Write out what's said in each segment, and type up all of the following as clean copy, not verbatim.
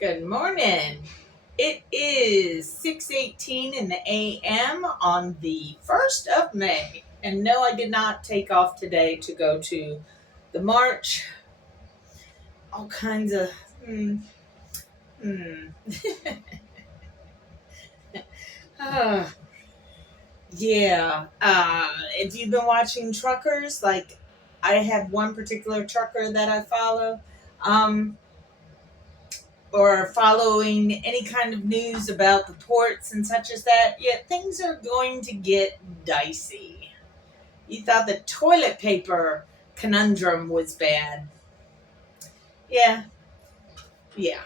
Good morning. It is 6:18 in the AM on the 1st of May. And no, I did not take off today to go to the march. All kinds of hmm. Ah, yeah. If you've been watching truckers, like I have one particular trucker that I follow. Um or following any kind of news about the ports and such as that, yeah, things are going to get dicey. You thought the toilet paper conundrum was bad. Yeah, yeah.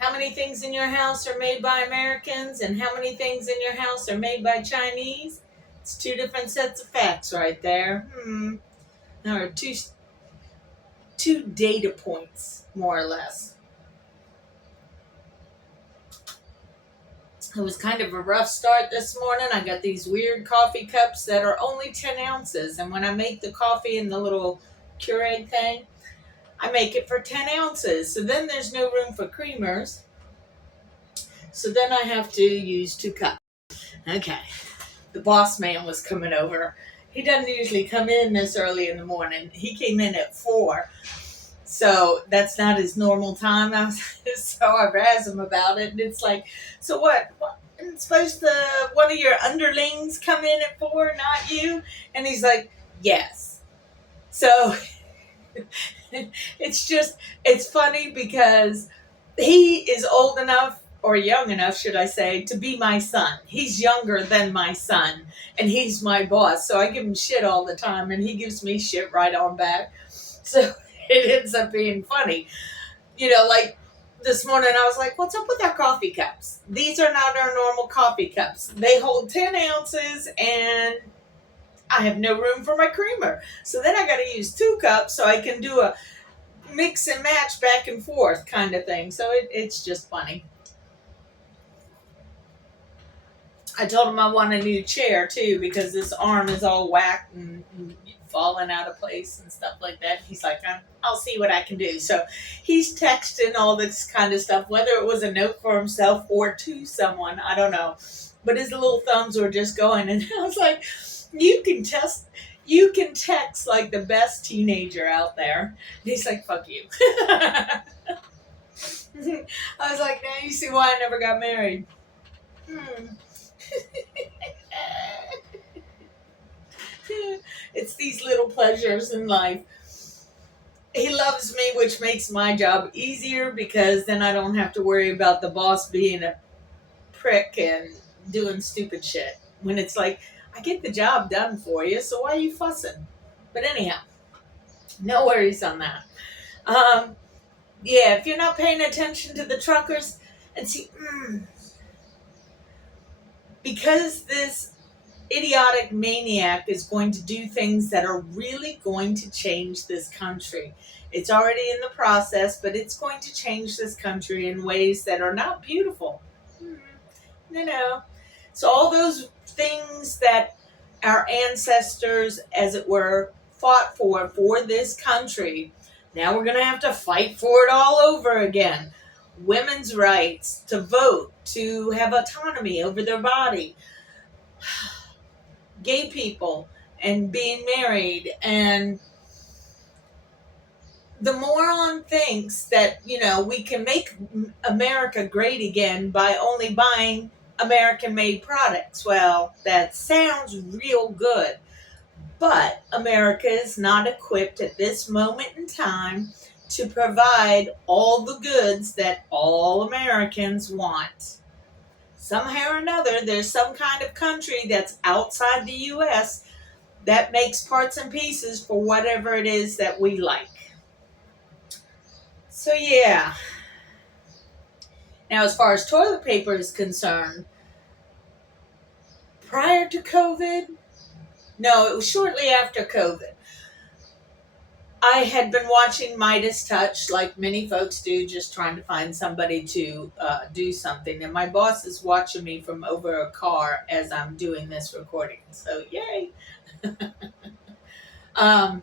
How many things in your house are made by Americans and how many things in your house are made by Chinese? It's two different sets of facts right there. Or two data points, more or less. It was kind of a rough start this morning. I got these weird coffee cups that are only 10 ounces. And when I make the coffee in the little Keurig thing, I make it for 10 ounces. So then there's no room for creamers. So then I have to use 2 cups. Okay. The boss man was coming over. He doesn't usually come in this early in the morning. He came in at 4. So that's not his normal time. So I asked him about it, and it's like, so what? Isn't supposed to one of your underlings come in at 4, not you? And he's like, yes. So it's funny because he is old enough, or young enough, should I say, to be my son. He's younger than my son, and he's my boss. So I give him shit all the time, and he gives me shit right on back. So it ends up being funny. Like this morning I was like, what's up with our coffee cups? These are not our normal coffee cups. They hold 10 ounces and I have no room for my creamer. So then I got to use 2 cups so I can do a mix and match back and forth kind of thing. So it's just funny. I told him I want a new chair too because this arm is all whacked and falling out of place and stuff like that. He's like, I'll see what I can do. So he's texting all this kind of stuff, whether it was a note for himself or to someone, I don't know. But his little thumbs were just going, and I was like, you can text like the best teenager out there. And he's like, fuck you. I was like, now you see why I never got married. It's these little pleasures in life. He loves me, which makes my job easier because then I don't have to worry about the boss being a prick and doing stupid shit. When it's like, I get the job done for you, so why are you fussing? But anyhow, no worries on that. Yeah, if you're not paying attention to the truckers, and see, because this idiotic maniac is going to do things that are really going to change this country. It's already in the process, but it's going to change this country in ways that are not beautiful. No. So all those things that our ancestors, as it were, fought for this country, now we're going to have to fight for it all over again. Women's rights to vote, to have autonomy over their body, gay people and being married, and the moron thinks that we can make America great again by only buying American made products. Well, that sounds real good, but America is not equipped at this moment in time to provide all the goods that all Americans want. Somehow or another, there's some kind of country that's outside the U.S. that makes parts and pieces for whatever it is that we like. So, yeah. Now, as far as toilet paper is concerned, prior to COVID, no, it was shortly after COVID, I had been watching Midas Touch like many folks do, just trying to find somebody to do something. And my boss is watching me from over a car as I'm doing this recording. So, yay. So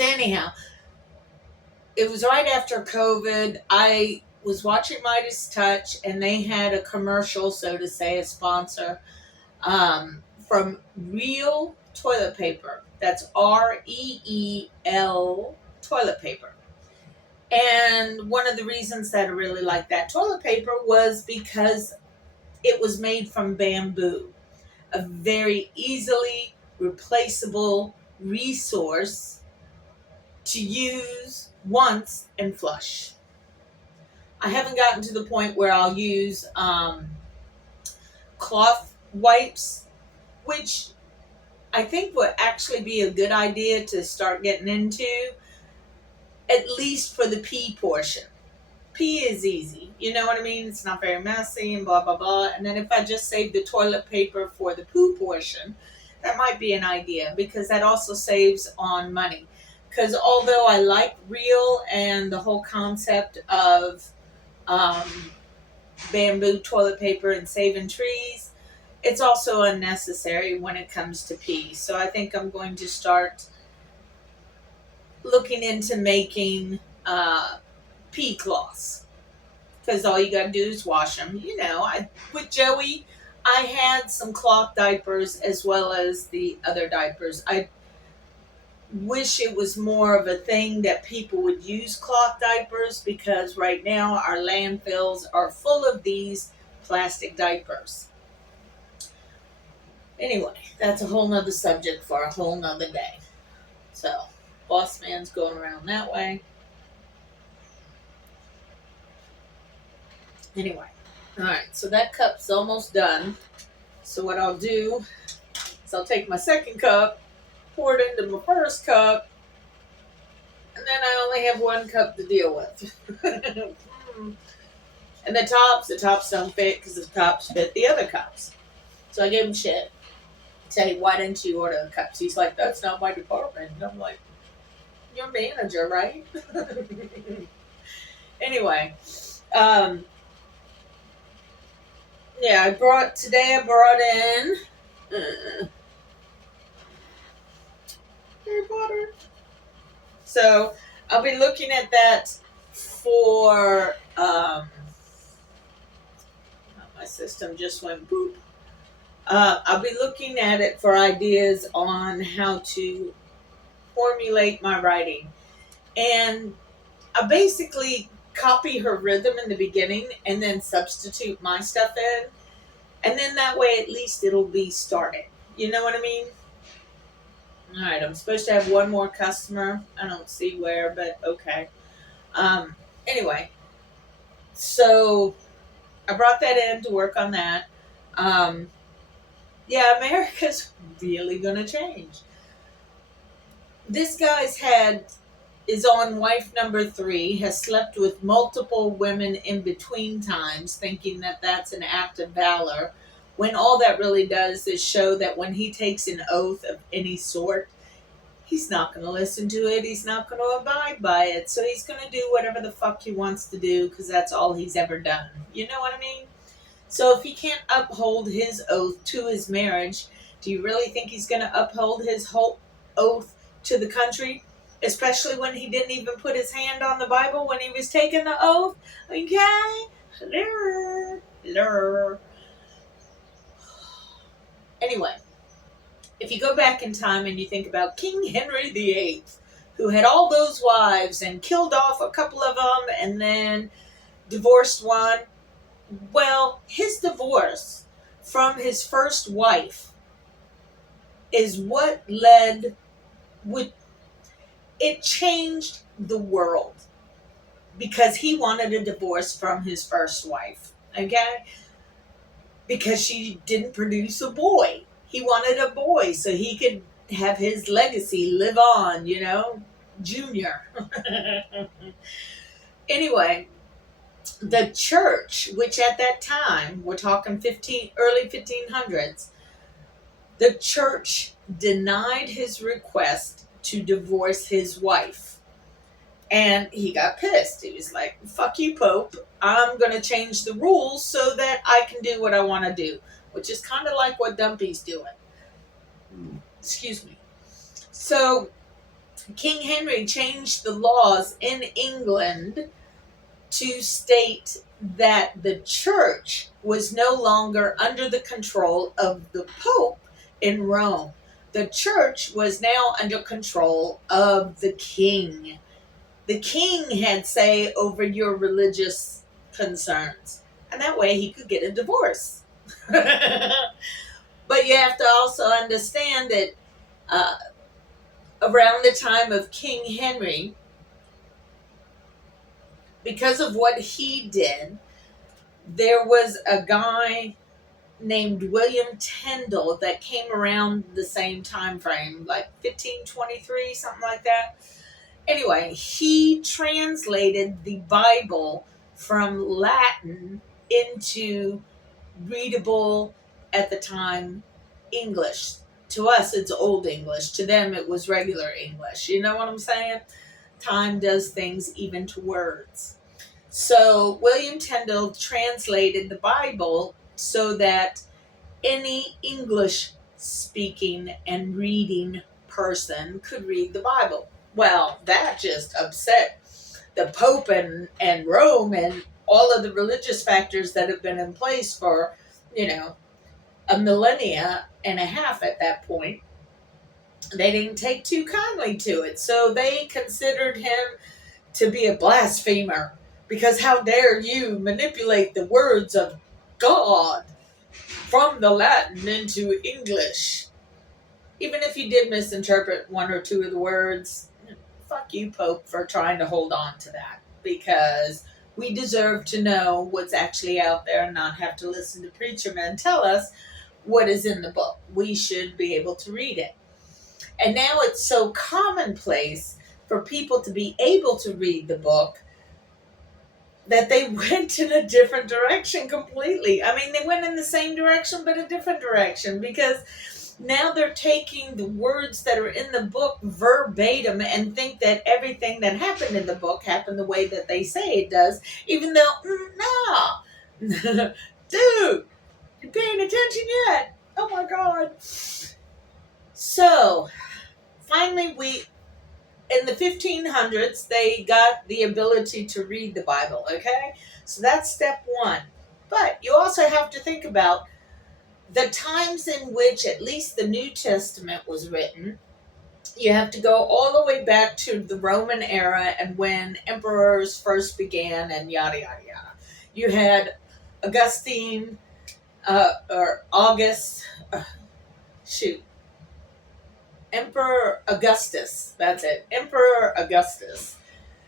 anyhow, it was right after COVID. I was watching Midas Touch, and they had a commercial, so to say, a sponsor, from Real Toilet Paper. That's REEL toilet paper. And one of the reasons that I really liked that toilet paper was because it was made from bamboo, a very easily replaceable resource to use once and flush. I haven't gotten to the point where I'll use cloth wipes, which I think would actually be a good idea to start getting into, at least for the pee portion. Pee is easy, you know what I mean? It's not very messy and blah, blah, blah. And then if I just save the toilet paper for the poo portion, that might be an idea, because that also saves on money. Because although I like Real and the whole concept of bamboo toilet paper and saving trees, it's also unnecessary when it comes to pee. So I think I'm going to start looking into making pee cloths, because all you got to do is wash them. You know, with Joey, I had some cloth diapers as well as the other diapers. I wish it was more of a thing that people would use cloth diapers, because right now our landfills are full of these plastic diapers. Anyway, that's a whole nother subject for a whole nother day. So, boss man's going around that way. Anyway, all right, so that cup's almost done. So what I'll do is I'll take my second cup, pour it into my first cup, and then I only have one cup to deal with. And the tops don't fit, because the tops fit the other cups. So I gave him shit. Say, why didn't you order the cups? He's like, that's not my department. And I'm like, you're manager, right? Anyway, yeah, I brought in Harry Potter. So I'll be looking at that for my system just went boop. I'll be looking at it for ideas on how to formulate my writing. And I basically copy her rhythm in the beginning and then substitute my stuff in. And then that way at least it'll be started. You know what I mean? Alright, I'm supposed to have one more customer. I don't see where, but okay. Anyway, so I brought that in to work on that. Yeah, America's really gonna change. This guy's is on wife number 3, has slept with multiple women in between times, thinking that that's an act of valor, when all that really does is show that when he takes an oath of any sort, he's not going to listen to it, he's not going to abide by it, so he's going to do whatever the fuck he wants to do, because that's all he's ever done. You know what I mean? So if he can't uphold his oath to his marriage, do you really think he's going to uphold his whole oath to the country? Especially when he didn't even put his hand on the Bible when he was taking the oath? Okay? Hello. Anyway, if you go back in time and you think about King Henry VIII, who had all those wives and killed off a couple of them and then divorced one, well, his divorce from his first wife is what it changed the world, because he wanted a divorce from his first wife, okay? Because she didn't produce a boy. He wanted a boy so he could have his legacy live on, you know, Junior. Anyway, the church, which at that time, we're talking early 1500s, the church denied his request to divorce his wife. And he got pissed. He was like, fuck you, Pope. I'm going to change the rules so that I can do what I want to do. Which is kind of like what Dumpy's doing. Excuse me. So, King Henry changed the laws in England to state that the church was no longer under the control of the Pope in Rome. The church was now under control of the king. The king had say over your religious concerns, and that way he could get a divorce. But you have to also understand that uh, around the time of King Henry, because of what he did, there was a guy named William Tyndale that came around the same time frame, like 1523, something like that. Anyway, he translated the Bible from Latin into readable, at the time, English. To us, it's Old English. To them, it was regular English. You know what I'm saying? Time does things even to words. So William Tyndale translated the Bible so that any English speaking and reading person could read the Bible. Well, that just upset the Pope and Rome and all of the religious factors that have been in place for, a millennia and a half at that point. They didn't take too kindly to it. So they considered him to be a blasphemer, because how dare you manipulate the words of God from the Latin into English? Even if you did misinterpret one or two of the words, fuck you, Pope, for trying to hold on to that, because we deserve to know what's actually out there and not have to listen to preacher men tell us what is in the book. We should be able to read it. And now it's so commonplace for people to be able to read the book that they went in a different direction completely. I mean, they went in the same direction, but a different direction, because now they're taking the words that are in the book verbatim and think that everything that happened in the book happened the way that they say it does, even though, no. Dude, you paying attention yet? Oh my God. So, finally, in the 1500s, they got the ability to read the Bible, okay? So that's step one. But you also have to think about the times in which at least the New Testament was written. You have to go all the way back to the Roman era and when emperors first began and yada, yada, yada. You had Augustine, or August, Emperor Augustus. That's it. Emperor Augustus.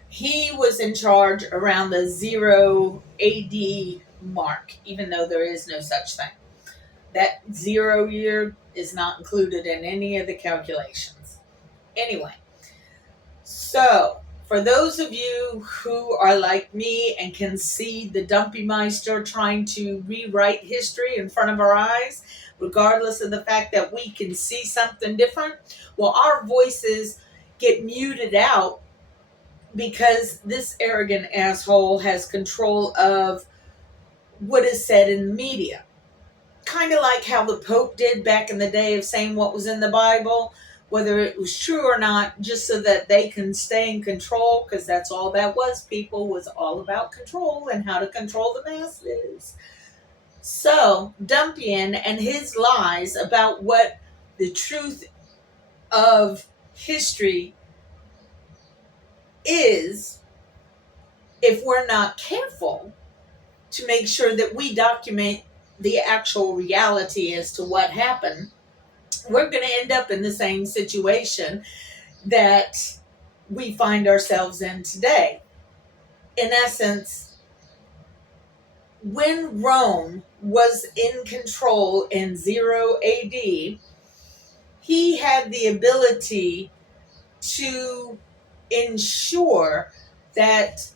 He was in charge around the 0 AD mark, even though there is no such thing. That 0 year is not included in any of the calculations. Anyway, so for those of you who are like me and can see the dumpy meister trying to rewrite history in front of our eyes, regardless of the fact that we can see something different, well, our voices get muted out because this arrogant asshole has control of what is said in the media. Kind of like how the Pope did back in the day of saying what was in the Bible, whether it was true or not, just so that they can stay in control, because that's all that was, people, was all about control and how to control the masses. So, Dumpian and his lies about what the truth of history is, if we're not careful to make sure that we document the actual reality as to what happened, we're going to end up in the same situation that we find ourselves in today. In essence, when Rome was in control in 0 AD, he had the ability to ensure that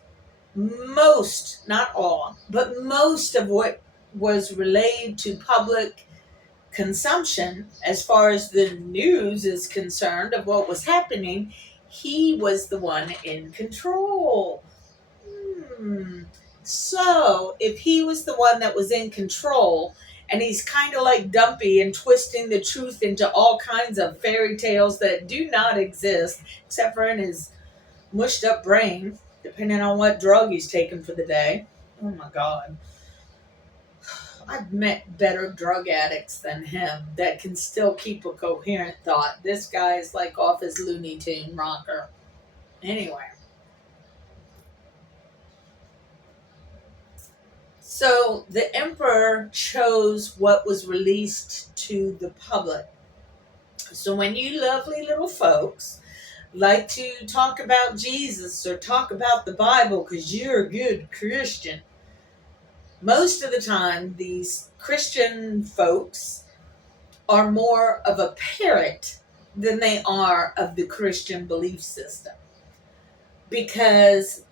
most, not all, but most of what was relayed to public consumption, as far as the news is concerned of what was happening, he was the one in control. So, if he was the one that was in control, and he's kind of like Dumpy and twisting the truth into all kinds of fairy tales that do not exist, except for in his mushed up brain, depending on what drug he's taking for the day. Oh my God. I've met better drug addicts than him that can still keep a coherent thought. This guy is like off his Looney Tune rocker. Anyway. So the emperor chose what was released to the public. So when you lovely little folks like to talk about Jesus or talk about the Bible because you're a good Christian, most of the time these Christian folks are more of a parrot than they are of the Christian belief system. Because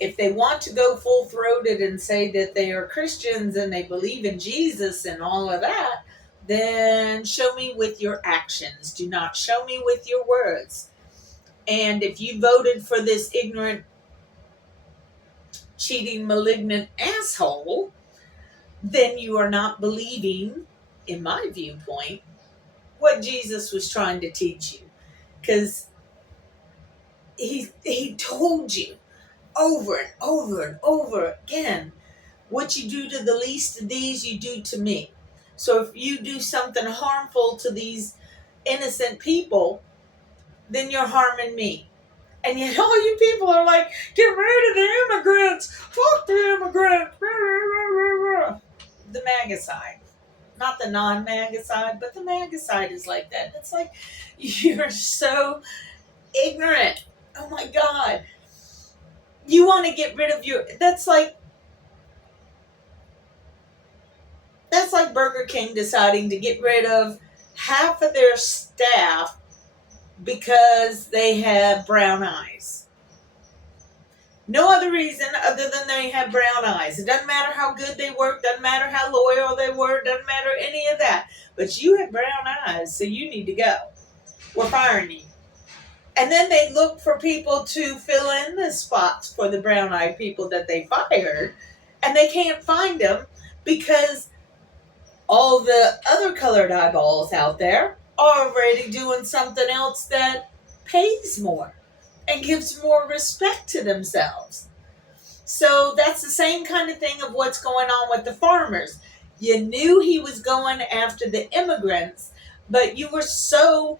if they want to go full-throated and say that they are Christians and they believe in Jesus and all of that, then show me with your actions. Do not show me with your words. And if you voted for this ignorant, cheating, malignant asshole, then you are not believing, in my viewpoint, what Jesus was trying to teach you. Because he told you over and over and over again, what you do to the least of these, you do to me. So if you do something harmful to these innocent people, then you're harming me. And yet all you people are like, get rid of the immigrants. Fuck the immigrants. The MAGA side. Not the non-MAGA side, but the MAGA side is like that. It's like, you're so ignorant. Oh my God. You want to get rid of your... That's like Burger King deciding to get rid of half of their staff because they have brown eyes. No other reason other than they have brown eyes. It doesn't matter how good they work, doesn't matter how loyal they were, doesn't matter any of that. But you have brown eyes, so you need to go. We're firing you. And then they look for people to fill in the spots for the brown-eyed people that they fired, and they can't find them because all the other colored eyeballs out there are already doing something else that pays more and gives more respect to themselves. So that's the same kind of thing of what's going on with the farmers. You knew he was going after the immigrants, but you were so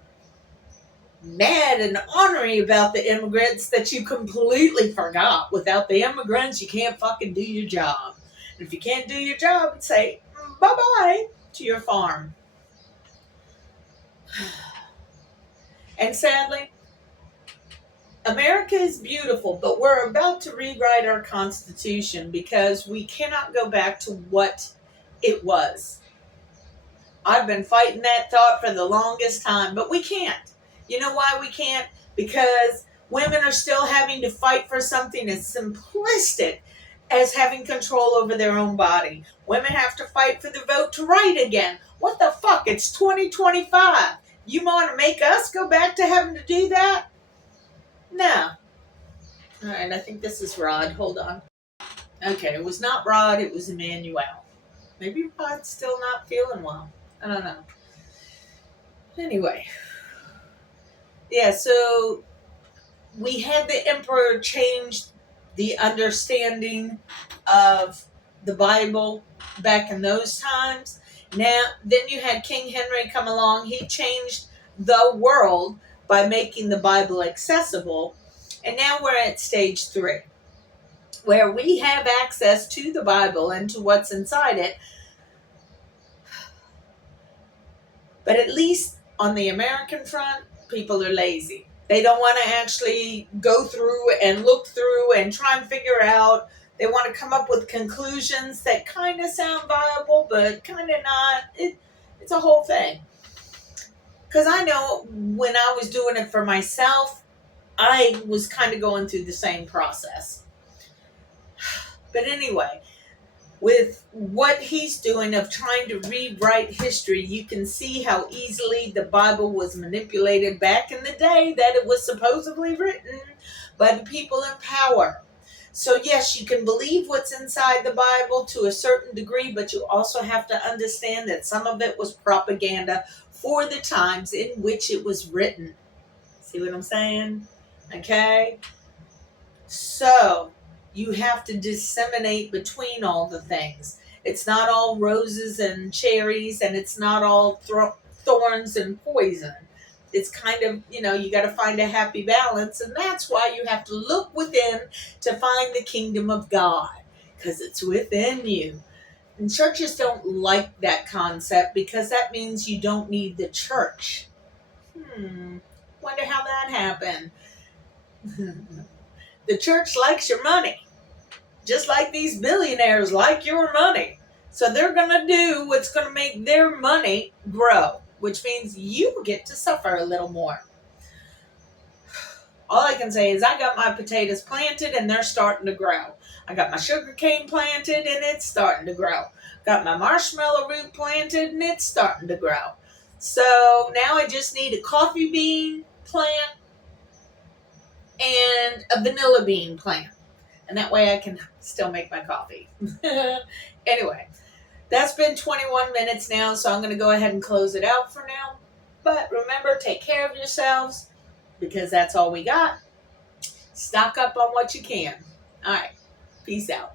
mad and ornery about the immigrants that you completely forgot. Without the immigrants, you can't fucking do your job. And if you can't do your job, say bye-bye to your farm. And sadly, America is beautiful, but we're about to rewrite our Constitution because we cannot go back to what it was. I've been fighting that thought for the longest time, but we can't. You know why we can't? Because women are still having to fight for something as simplistic as having control over their own body. Women have to fight for the vote to write again. What the fuck? It's 2025. You want to make us go back to having to do that? No. All right, I think this is Rod. Hold on. Okay, it was not Rod. It was Emmanuel. Maybe Rod's still not feeling well. I don't know. Anyway. Yeah, so we had the emperor change the understanding of the Bible back in those times. Now, then you had King Henry come along. He changed the world by making the Bible accessible. And now we're at stage 3, where we have access to the Bible and to what's inside it. But at least on the American front, people are lazy. They don't want to actually go through and look through and try and figure out. They want to come up with conclusions that kind of sound viable, but kind of not. It's a whole thing. Because I know when I was doing it for myself, I was kind of going through the same process. But anyway, with what he's doing of trying to rewrite history, you can see how easily the Bible was manipulated back in the day that it was supposedly written by the people in power. So yes, you can believe what's inside the Bible to a certain degree, but you also have to understand that some of it was propaganda for the times in which it was written. See what I'm saying? Okay? So you have to disseminate between all the things. It's not all roses and cherries, and it's not all thorns and poison. It's kind of, you got to find a happy balance. And that's why you have to look within to find the kingdom of God, because it's within you. And churches don't like that concept because that means you don't need the church. Wonder how that happened. The church likes your money, just like these billionaires like your money. So they're going to do what's going to make their money grow, which means you get to suffer a little more. All I can say is I got my potatoes planted and they're starting to grow. I got my sugar cane planted and it's starting to grow. Got my marshmallow root planted and it's starting to grow. So now I just need a coffee bean plant and a vanilla bean plant. And that way I can still make my coffee. Anyway, that's been 21 minutes now, so I'm going to go ahead and close it out for now. But remember, take care of yourselves, because that's all we got. Stock up on what you can. All right. Peace out.